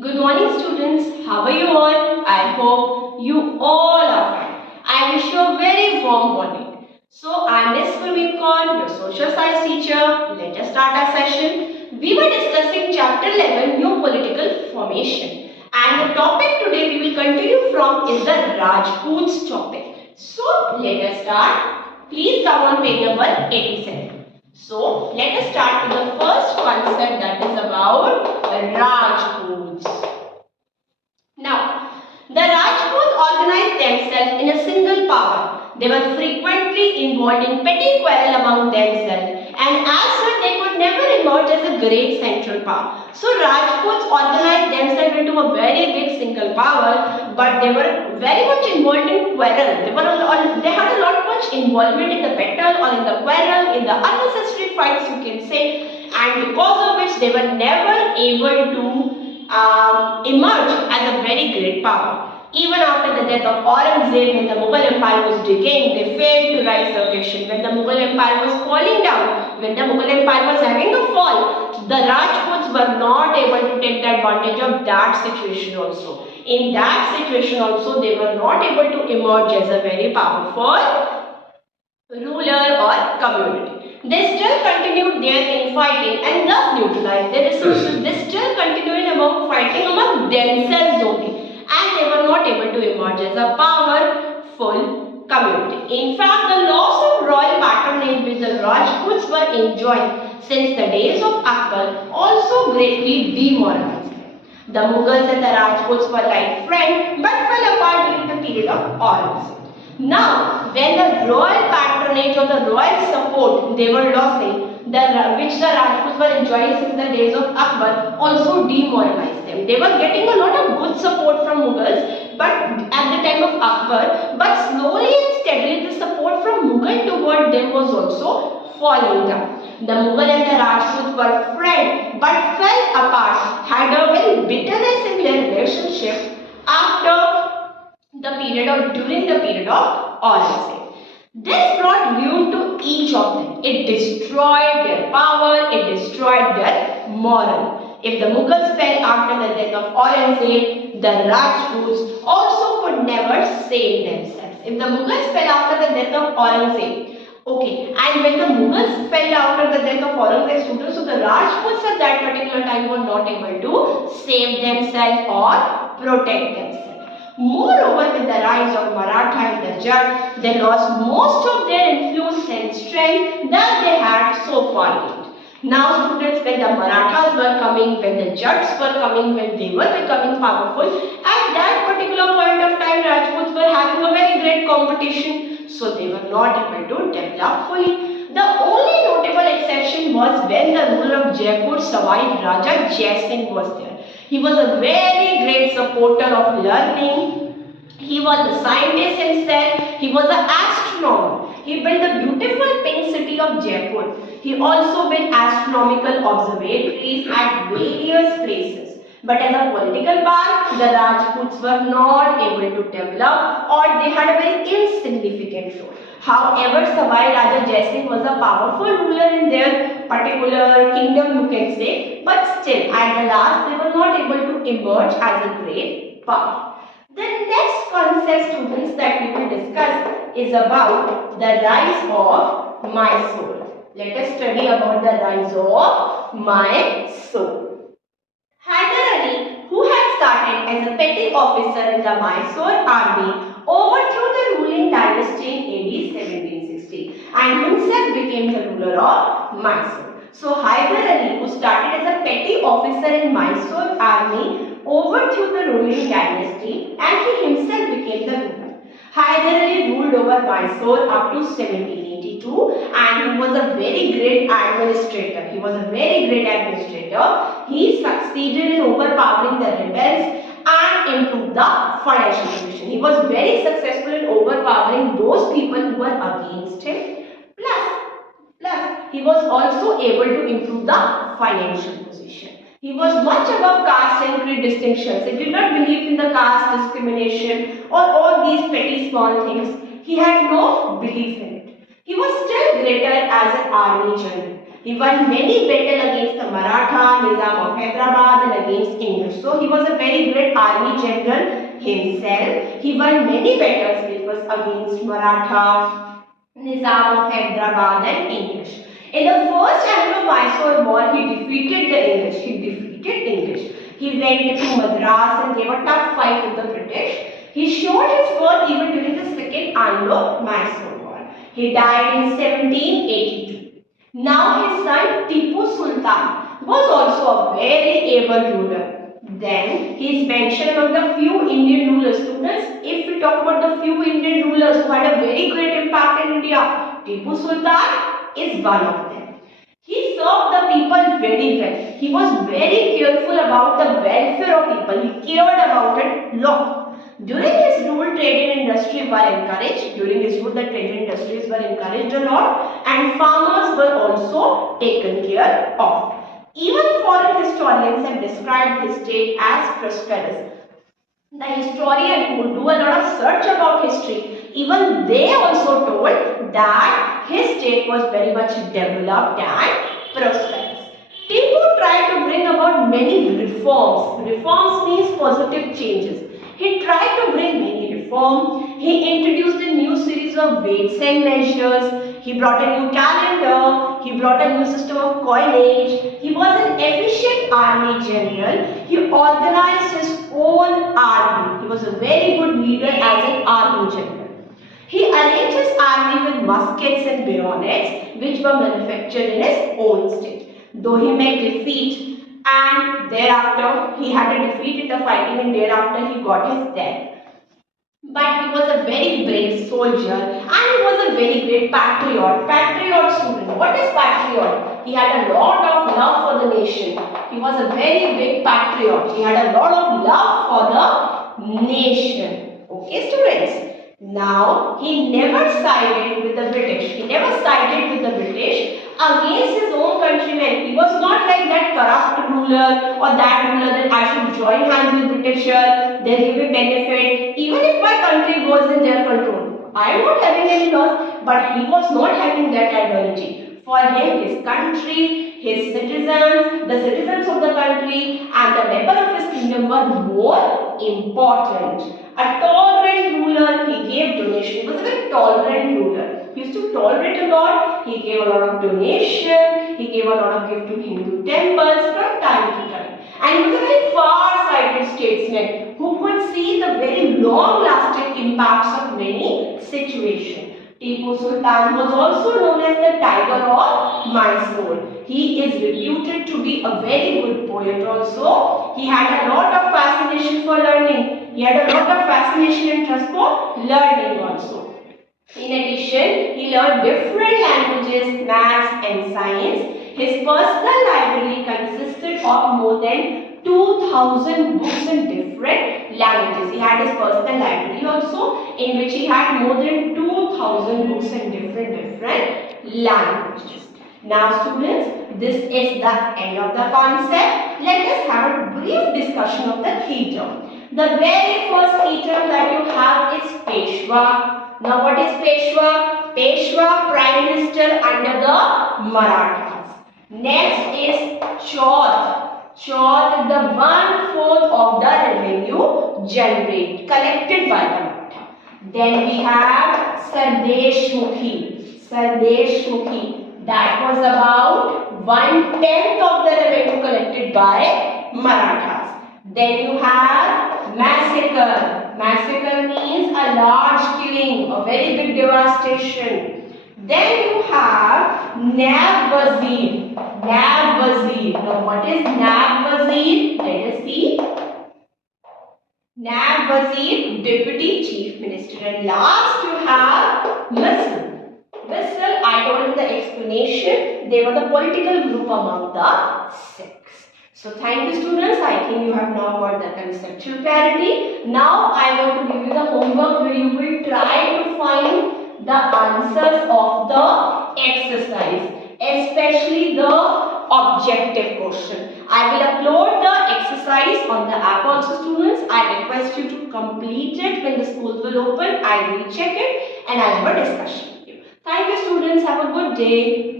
Good morning students, how are you all? I hope you all are fine. I wish you a very warm morning. So I am Miss Gurmeet Kaur, your social science teacher. Let us start our session. We were discussing chapter 11, new political formation. And the topic today we will continue from is the Rajputs topic. So let us start. Please come on page number 87. So let us start with the first concept, that is about Rajputs. Now, the Rajputs organized themselves in a single power. They were frequently involved in petty quarrel among themselves, and as such they could never emerge as a great central power. So Rajputs organized themselves into a very big single power, but they were very much involved in quarrel. They had a lot much involvement in the battle or in the quarrel, in the unnecessary fights you can say, and because of which they were never able to emerged as a very great power. Even after the death of Aurangzeb, when the Mughal Empire was decaying, they failed to rise to occasion. When the Mughal Empire was falling down, when the Mughal Empire was having a fall, the Rajputs were not able to take the advantage of that situation also. In that situation also, they were not able to emerge as a very powerful ruler or community. They still continued their infighting and thus neutralized their resources. They still continued among fighting among themselves only, and they were not able to emerge as a powerful community. In fact, the loss of royal patronage which the Rajputs were enjoying since the days of Akbar also greatly demoralized them. The Mughals and the Rajputs were like friends but fell apart during the period of Aurangzeb. Now, when the royal patronage or the royal support they were losing, which the Rajputs were enjoying since the days of Akbar, also demoralized them. They were getting a lot of good support from Mughals, but at the time of Akbar, but slowly and steadily the support from Mughal toward them was also falling down. The Mughal and the Rajputs were friends, but fell apart, had a very bitterness in their relationship after the period or during the period of Aurangzeb. This brought ruin to each of them. It destroyed their power, it destroyed their moral. If the Mughals fell after the death of Aurangzeb, the Rajputs also could never save themselves. If the Mughals fell after the death of Aurangzeb, okay, and when the Mughals fell after the death of Aurangzeb, so the Rajputs at that particular time were not able to save themselves or protect themselves. Moreover, with the rise of Maratha and the Jat, they lost most of their influence and strength that they had so far gained. Now students, when the Marathas were coming, when the Jats were coming, when they were becoming powerful, at that particular point of time Rajputs were having a very great competition, so they were not able to develop fully. The only notable exception was when the ruler of Jaipur, Sawai Raja Jai Singh was there. He was a very great supporter of learning. He was a scientist himself. He was an astronomer. He built the beautiful pink city of Jaipur. He also built astronomical observatories at various places. But as a political power, the Rajputs were not able to develop, or they had a very insignificant role. However, Sawai Raja Jai Singh was a powerful ruler in their particular kingdom, you can say, but still at the last they were not able to emerge as a great power. The next concept, students, that we will discuss is about the rise of Mysore. Let us study about the rise of Mysore. Hyder Ali, who had started as a petty officer in the Mysore army, overthrew the ruling dynasty in AD 1760 and himself became the ruler of Mysore. So Hyder Ali, who started as a petty officer in Mysore army, overthrew the ruling dynasty and he himself became the ruler. Hyder Ali ruled over Mysore up to 1782 and he was a very great administrator. He succeeded in overpowering the rebels and improved the financial position. He was very successful in overpowering those people who were against him. Plus, he was also able to improve the financial position. He was much above caste and creed distinctions. He did not believe in the caste discrimination or all these petty small things. He had no belief in it. He was still greater as an army general. He won many battles against the Maratha, Nizam of Hyderabad, and against English. So he was a very great army general himself. He won many battles which was against Maratha, Nizam of Hyderabad and English. In the first Anglo-Mysore War, he defeated the English. He went to Madras and gave a tough fight with the British. He showed his worth even during the second Anglo-Mysore War. He died in 1782. Now his son Tipu Sultan was also a very able ruler. Then he is mentioned among the few Indian rulers. Students, if we talk about the few Indian rulers who had a very great impact in India, Tipu Sultan is one of them. He served the people very well. He was very careful about the welfare of people. He cared about it a lot. During his rule, trade and industry were encouraged. During his rule, the trade and industries were encouraged a lot, and farmers were also taken care of. Even foreign historians have described his state as prosperous. The historian who do a lot of search about history, even they also told that his state was very much developed and prosperous. Tipu tried to bring about many reforms. Reforms means positive changes. He tried to bring many reforms. He introduced a new series of weights and measures. He brought a new calendar. He brought a new system of coinage. He was an efficient army general. He organized his own army. He was a very good leader as an army general. He arranged his army with muskets and bayonets which were manufactured in his own state. Though he met defeat, and thereafter he had a defeat in the fighting, and thereafter he got his death. But he was a very brave soldier and he was a very great patriot. Patriot student. What is patriot? He had a lot of love for the nation. He was a very big patriot. He had a lot of love for the nation. Okay, students. Now, he never sided with the British. He never sided with the British against his own countrymen. He was not like that corrupt ruler or that ruler that I should join hands with Britisher, they'll give me benefit. Even if my country goes in their control, I am not having any loss, but he was not having that ideology. For him, his country, his citizens, the citizens of the country and the member of his kingdom were more important. A tolerant ruler, he gave donation. He was a very tolerant ruler. He used to tolerate a lot. He gave a lot of donation. He gave a lot of gift to Hindu temples from time to time. And he was a very far-sighted statesman who could see the very long-lasting impacts of many situations. Tipu Sultan was also known as the Tiger of Mysore. He is reputed to be a very good poet also. He had a lot of fascination for learning. He had a lot of fascination and interest for learning also. In addition, he learned different languages, maths and science. His personal library consisted of more than 2000 books in different languages. He had his personal library also in which he had more than 2000 books in different languages. Now students, this is the end of the concept. Let us have a brief discussion of the key term. The very first key term that you have is Peshwa. Now what is Peshwa? Peshwa, Prime Minister under the Marathas. Next is Chaudh. Chaudh is the 1/4 of the revenue collected by the Maratha. Then we have Sardeshmukhi. Sardeshmukhi. That was about 1/10 of the revenue collected by Marathas. Then you have massacre. Massacre means a large killing, a very big devastation. Then you have Nab Wazir. Nab Wazir. Now what is Nab Wazir? Let us see. Nab Wazir, Deputy Chief Minister. And last you have Misl. Misl, I told you the explanation. They were the political group among the Sikhs. So thank you students. I think you have now got the conceptual clarity. Now I want to give you the homework where you will try to find the answers of the exercise, especially the objective question. I will upload the exercise on the app also students. I request you to complete it when the schools will open. I will check it and I will have a discussion with you. Thank you students. Have a good day.